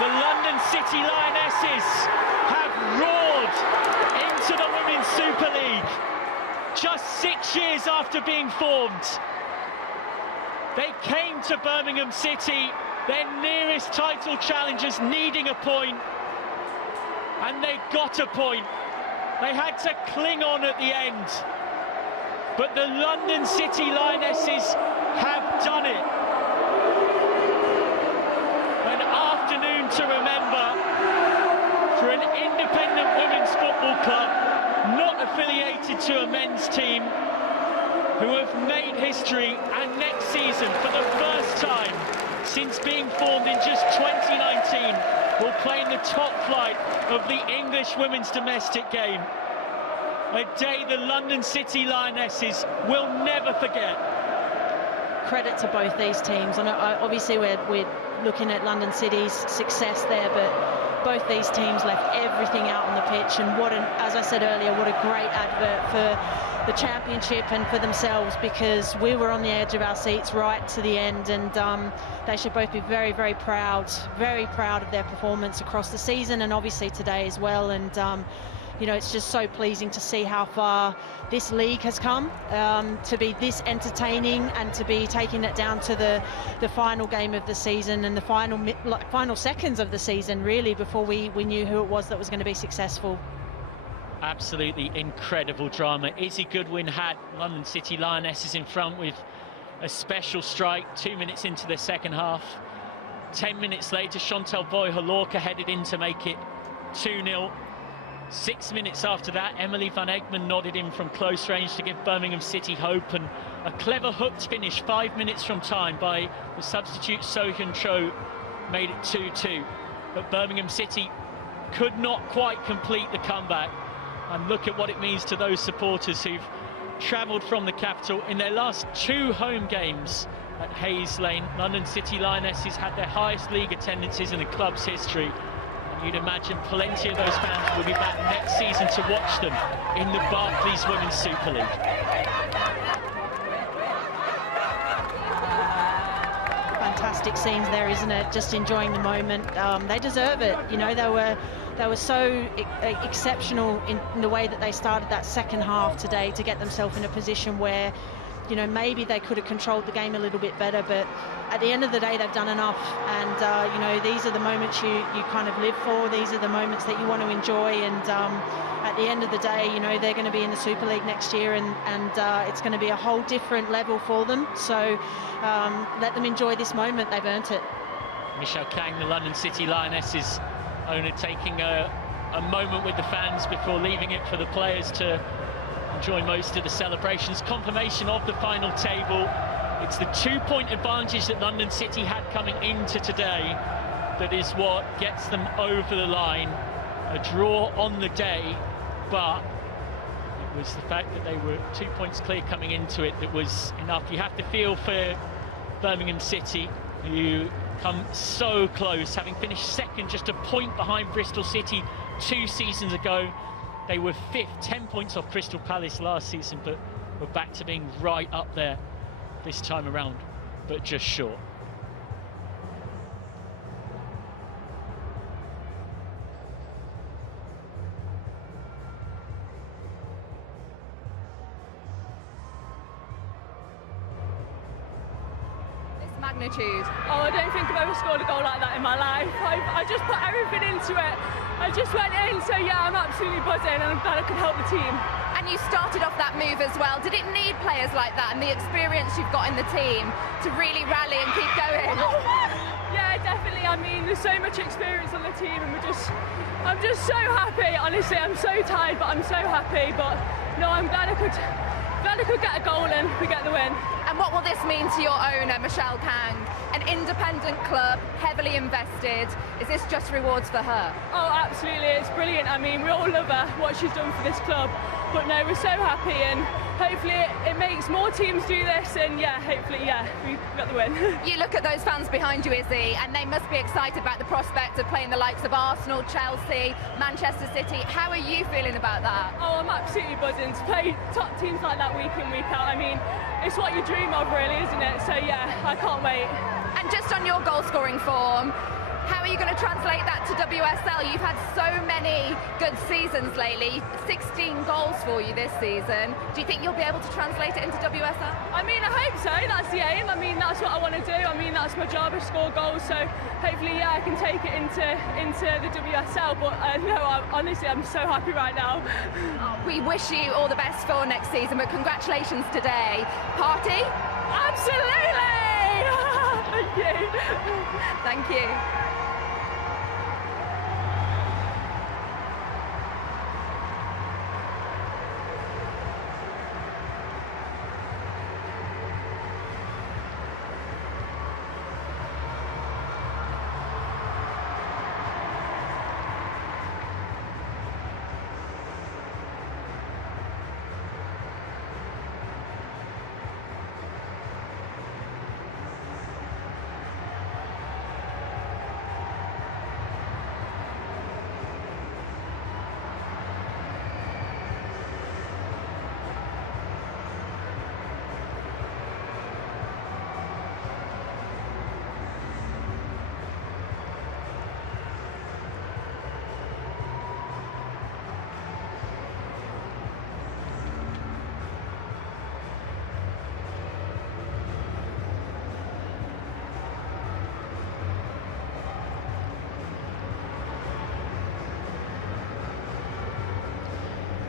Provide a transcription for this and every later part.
The London City Lionesses have roared into the Women's Super League. Just 6 years after being formed, they came to Birmingham City, their nearest title challengers, needing a point, and they got a point. They had to cling on at the end, but the London City Lionesses have done it. An afternoon to remember for an independent women's football club, not affiliated to a men's team, who have made history, and next season, for the first time since being formed in just 2019, will play in the top flight of the English women's domestic game. A day the London City Lionesses will never forget. Credit to both these teams, and obviously we're looking at London City's success there, but both these teams left everything out on the pitch, and as I said earlier, what a great advert for the championship and for themselves, because we were on the edge of our seats right to the end, and they should both be very, very proud of their performance across the season, and obviously today as well. And you know, it's just so pleasing to see how far this league has come, to be this entertaining and to be taking it down to the final game of the season and the final seconds of the season, really, before we knew who it was that was going to be successful. Absolutely incredible drama. Izzy Goodwin had London City Lionesses in front with a special strike 2 minutes into the second half. 10 minutes later, Chantal Boy-Halorka headed in to make it 2-0. 6 minutes after that, Emily van Egmond nodded in from close range to give Birmingham City hope, and a clever hooked finish 5 minutes from time by the substitute So Hyun Cho made it 2-2. But Birmingham City could not quite complete the comeback. And look at what it means to those supporters who've travelled from the capital. In their last 2 home games at Hayes Lane, London City Lionesses had their highest league attendances in the club's history. And you'd imagine plenty of those fans will be back next season to watch them in the Barclays Women's Super League. Fantastic scenes there, isn't it? Just enjoying the moment. They deserve it. You know, they were so exceptional in the way that they started that second half today to get themselves in a position where, you know, maybe they could have controlled the game a little bit better, but at the end of the day, they've done enough. And, you know, these are the moments you kind of live for. These are the moments that you want to enjoy. And at the end of the day, you know, they're going to be in the Super League next year, and it's going to be a whole different level for them. So let them enjoy this moment. They've earned it. Michelle Kang, the London City Lionesses owner, taking a moment with the fans before leaving it for the players to enjoy most of the celebrations. Confirmation of the final table. It's the 2-point advantage that London City had coming into today that is what gets them over the line. A draw on the day, but it was the fact that they were 2 points clear coming into it that was enough. You have to feel for Birmingham City, who come so close, having finished second, just a point behind Bristol City 2 seasons ago. They were 5th, 10 points off Crystal Palace last season, but we're back to being right up there this time around, but just short. Magnitude. Oh, I don't think I've ever scored a goal like that in my life. I just put everything into it. I just went in, so yeah, I'm absolutely buzzing, and I'm glad I could help the team. And you started off that move as well. Did it need players like that and the experience you've got in the team to really rally and keep going? Yeah, definitely. I mean, there's so much experience on the team, and I'm just so happy. Honestly, I'm so tired, but I'm so happy. But no, I'm glad I could get a goal and we get the win. And what will this mean to your owner, Michelle Kang? An independent club, heavily invested. Is this just rewards for her? Oh, absolutely. It's brilliant. I mean, we all love her, what she's done for this club. But no, we're so happy, and hopefully it makes more teams do this, and yeah, hopefully, yeah, we got the win. You look at those fans behind you, Izzy, and they must be excited about the prospect of playing the likes of Arsenal, Chelsea, Manchester City. How are you feeling about that? Oh, I'm absolutely buzzing to play top teams like that week in, week out. I mean, it's what you dream of, really, isn't it? So yeah, I can't wait. And just on your goal scoring form, How are you going to translate that to WSL? You've had so many good seasons lately, 16 goals for you this season. Do you think you'll be able to translate it into WSL? I mean, I hope so. That's the aim. I mean, that's what I want to do. I mean, that's my job, is score goals. So hopefully, yeah, I can take it into the WSL. But no, honestly, I'm so happy right now. We wish you all the best for next season, but congratulations today. Party? Absolutely! Thank you. Thank you.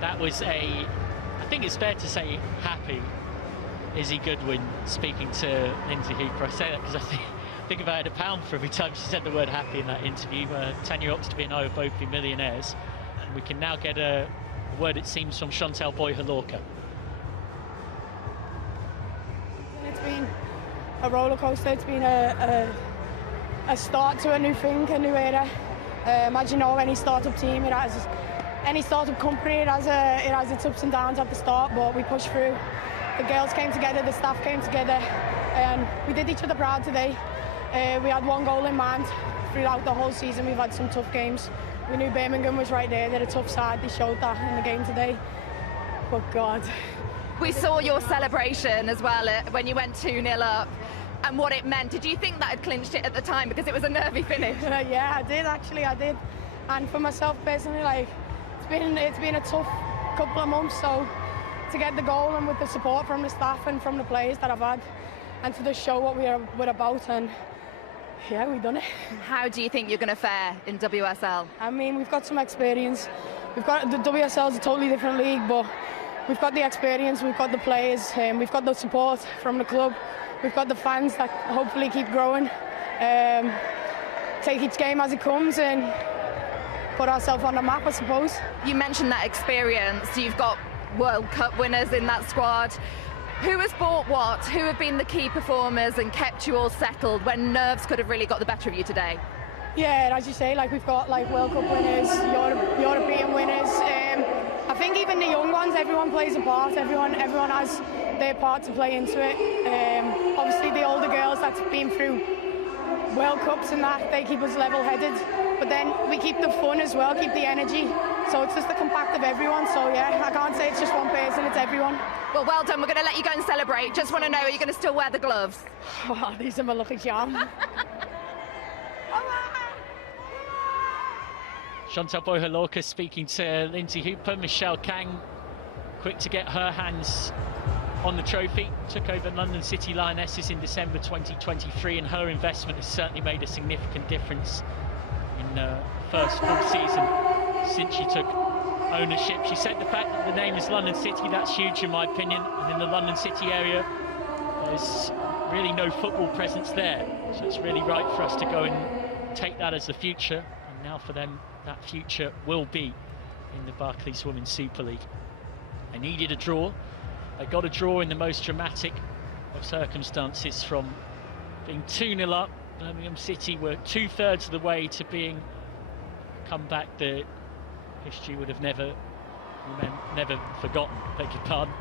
That was I think it's fair to say, happy Izzy Goodwin speaking to Lindsay Hooper. I say that because I think if I had £1 for every time she said the word happy in that interview. Tanya Oxtoby and I will both be millionaires. And we can now get a word, it seems, from Chantal Boyher-Lorca. It's been a roller coaster. It's been a start to a new thing, a new era. As you know, any startup team, any startup company, it has its ups and downs at the start, but we pushed through. The girls came together, the staff came together, and we did each other proud today. We had one goal in mind throughout the whole season. We've had some tough games. We knew Birmingham was right there. They're a tough side. They showed that in the game today. But God. We saw your celebration as well when you went 2-0 up and what it meant. Did you think that had clinched it at the time, because it was a nervy finish? Yeah, I did, actually, I did. And for myself personally, like, it's been a tough couple of months, so to get the goal and with the support from the staff and from the players that I've had, and to just show what we're about, and yeah, we've done it. How do you think you're going to fare in WSL? I mean, we've got some experience. The WSL is a totally different league, but we've got the experience, we've got the players, we've got the support from the club, we've got the fans that hopefully keep growing. Take each game as it comes and put ourselves on the map, I suppose. You mentioned that experience. You've got World Cup winners in that squad. Who has bought what? Who have been the key performers and kept you all settled when nerves could have really got the better of you today? Yeah, as you say, like, we've got like World Cup winners, European winners. I think even the young ones, everyone plays a part. Everyone has their part to play into it. Obviously, the older girls that's been through World Cups and that, they keep us level-headed. But then we keep the fun as well, keep the energy. So it's just the compact of everyone. So yeah, I can't say it's just one person, it's everyone. Well, well done. We're going to let you go and celebrate. Just want to know, are you going to still wear the gloves? Oh, these are my lucky charms. Chantal Boyher-Lorca speaking to Lindsay Hooper. Michelle Kang, quick to get her hands on the trophy. Took over London City Lionesses in December 2023, and her investment has certainly made a significant difference in the first full season since she took ownership. She said the fact that the name is London City, that's huge in my opinion, and in the London City area there's really no football presence there, so it's really right for us to go and take that as the future, and now for them that future will be in the Barclays Women's Super League. They needed a draw. They got a draw in the most dramatic of circumstances, from being 2-0 up. Birmingham City were 2/3 of the way to being come back. The history would have never forgotten, beg your pardon.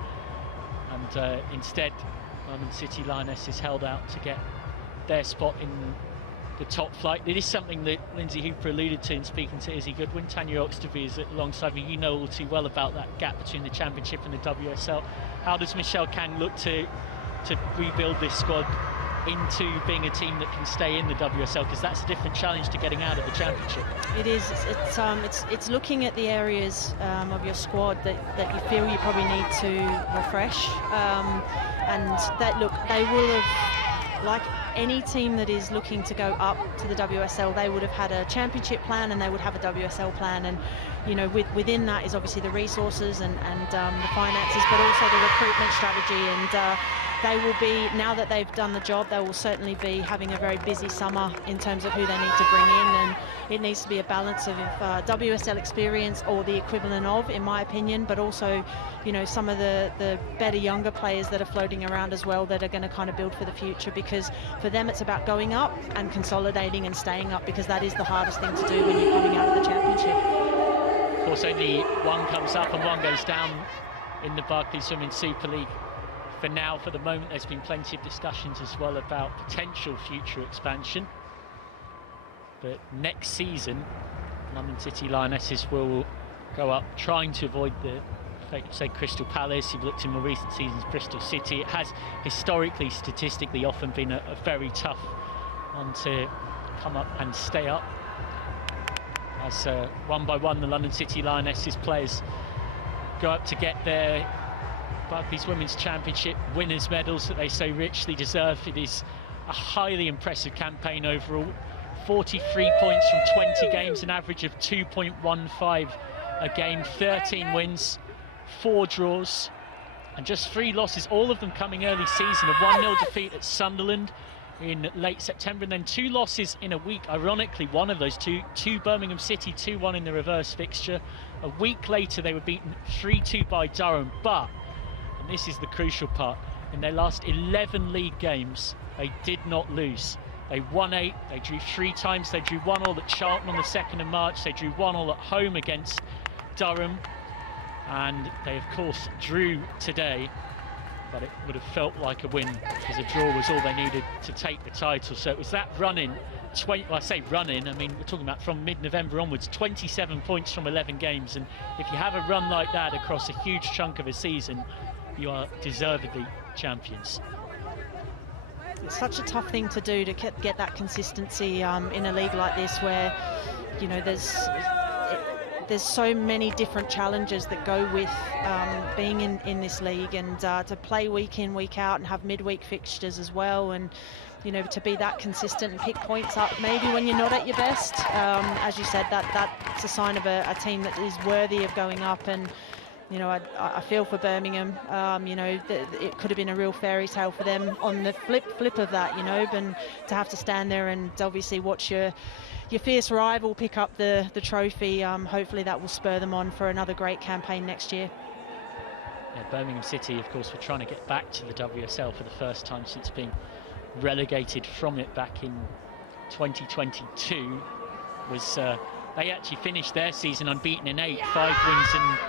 And instead, London City Lionesses held out to get their spot in the top flight. It is something that Lindsay Hooper alluded to in speaking to Izzy Goodwin. Tanya Oxtoby is alongside me. You know all too well about that gap between the Championship and the WSL. How does Michelle Kang look to rebuild this squad into being a team that can stay in the WSL, because that's a different challenge to getting out of the Championship. It is. It's looking at the areas of your squad that you feel you probably need to refresh, and that look, they will have, like any team that is looking to go up to the WSL, they would have had a Championship plan and they would have a WSL plan, and you know, within that is obviously the resources and the finances, but also the recruitment strategy. And they will be, now that they've done the job, they will certainly be having a very busy summer in terms of who they need to bring in, and it needs to be a balance of WSL experience, or the equivalent of, in my opinion, but also, you know, some of the better younger players that are floating around as well, that are going to kind of build for the future, because for them it's about going up and consolidating and staying up, because that is the hardest thing to do when you're coming out of the Championship. Of course, only one comes up and one goes down in the Barclays Women's Super League. For now, for the moment, there's been plenty of discussions as well about potential future expansion. But next season, London City Lionesses will go up, trying to avoid the fate of, say, Crystal Palace. You've looked in more recent seasons, Bristol City. It has historically, statistically, often been a very tough one to come up and stay up. As one by one, the London City Lionesses players go up to get their Barclays Women's Championship winners' medals that they so richly deserve. It is a highly impressive campaign overall. 43 points from 20 games, an average of 2.15 a game, 13 wins, 4 draws, and just 3 losses, all of them coming early season. A 1-0 defeat at Sunderland in late September, and then 2 losses in a week. Ironically, one of those two Birmingham City, 2-1 in the reverse fixture. A week later, they were beaten 3-2 by Durham, but, and this is the crucial part, in their last 11 league games, they did not lose. They won 8, they drew 3 times, they drew 1-1 at Charlton on the 2nd of March, they drew 1-1 at home against Durham, and they of course drew today, but it would have felt like a win, because a draw was all they needed to take the title. So it was that run-in, well, I say run-in, I mean, we're talking about from mid-November onwards, 27 points from 11 games, and if you have a run like that across a huge chunk of a season, you are deservedly champions. It's such a tough thing to do, to get that consistency in a league like this, where, you know, there's so many different challenges that go with being in this league, and to play week in, week out, and have midweek fixtures as well, and, you know, to be that consistent and pick points up maybe when you're not at your best. As you said, that's a sign of a team that is worthy of going up. And you know, I feel for Birmingham. You know, it could have been a real fairy tale for them on the flip of that, you know, and to have to stand there and obviously watch your fierce rival pick up the trophy. Hopefully that will spur them on for another great campaign next year. Yeah, Birmingham City, of course, were trying to get back to the WSL for the first time since being relegated from it back in 2022. They actually finished their season unbeaten in 8, 5 wins and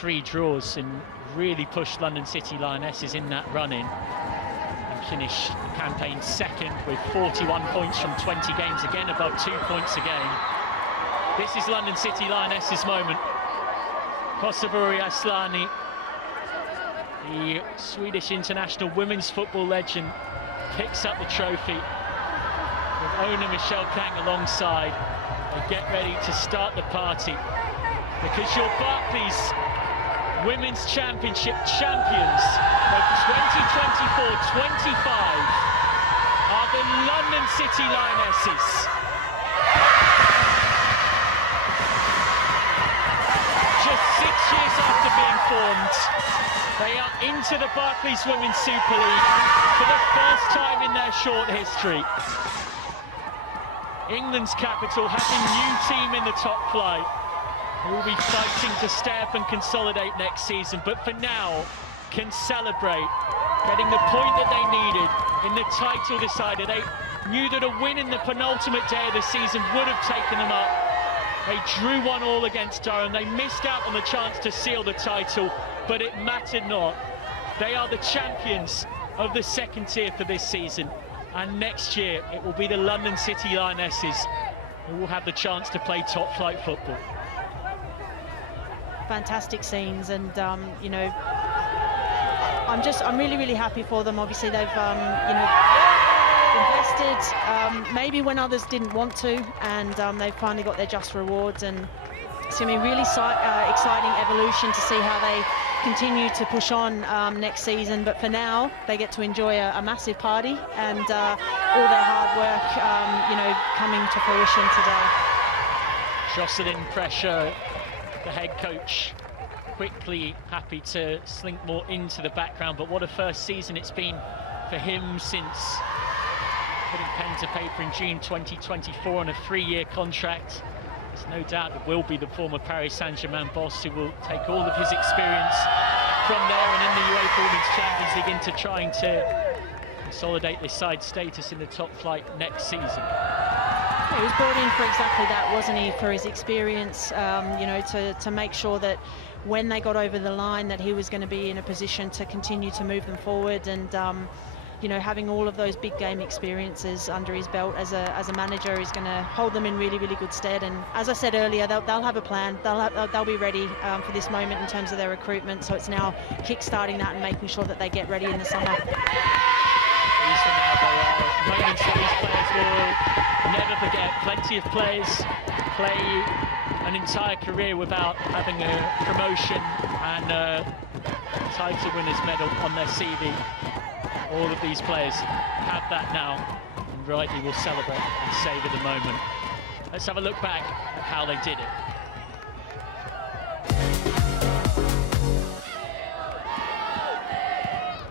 3 draws, and really pushed London City Lionesses in that run-in, and finished the campaign 2nd with 41 points from 20 games, again above 2 points a game. This is London City Lionesses' moment. Kosovuri Aslani, the Swedish international women's football legend, picks up the trophy with owner Michelle Kang alongside. They get ready to start the party, because your Barclays Women's Championship champions of 2024-25 are the London City Lionesses. Just 6 years after being formed, they are into the Barclays Women's Super League for the first time in their short history. England's capital has a new team in the top flight, who will be fighting to stay up and consolidate next season, but for now can celebrate getting the point that they needed in the title decider. They knew that a win in the penultimate day of the season would have taken them up. They drew 1-1 against Durham. They missed out on the chance to seal the title, but it mattered not. They are the champions of the second tier for this season, and next year it will be the London City Lionesses who will have the chance to play top flight football. Fantastic scenes, and you know, I'm really happy for them. Obviously they've you know, invested maybe when others didn't want to, and they've finally got their just rewards, and it's going to be really exciting evolution to see how they continue to push on next season. But for now, they get to enjoy a massive party and all their hard work, you know, coming to fruition today. Jocelyn pressure, the head coach quickly happy to slink more into the background, but what a first season it's been for him since putting pen to paper in June 2024 on a 3-year contract. There's no doubt it will be the former Paris Saint-Germain boss who will take all of his experience from there and in the UEFA Women's Champions League into trying to consolidate this side status in the top flight next season. He was brought in for exactly that, wasn't he? For his experience, you know, to make sure that when they got over the line that he was going to be in a position to continue to move them forward, and you know, having all of those big game experiences under his belt as a manager is going to hold them in really, really good stead. And as I said earlier, they'll have a plan. They'll be ready for this moment in terms of their recruitment. So it's now kick-starting that and making sure that they get ready in the summer. These are now moments that these players will never forget. Plenty of players play an entire career without having a promotion and a title winners medal on their CV. All of these players have that now, and rightly will celebrate and savour the moment. Let's have a look back at how they did it.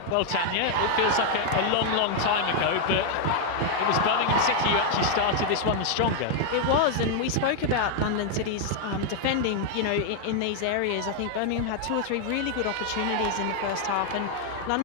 Well, Tanya, it feels like a long, long time ago, but it was Birmingham City who actually started this one the stronger. It was, and we spoke about London City's defending, you know, in these areas. I think Birmingham had 2 or 3 really good opportunities in the first half, and London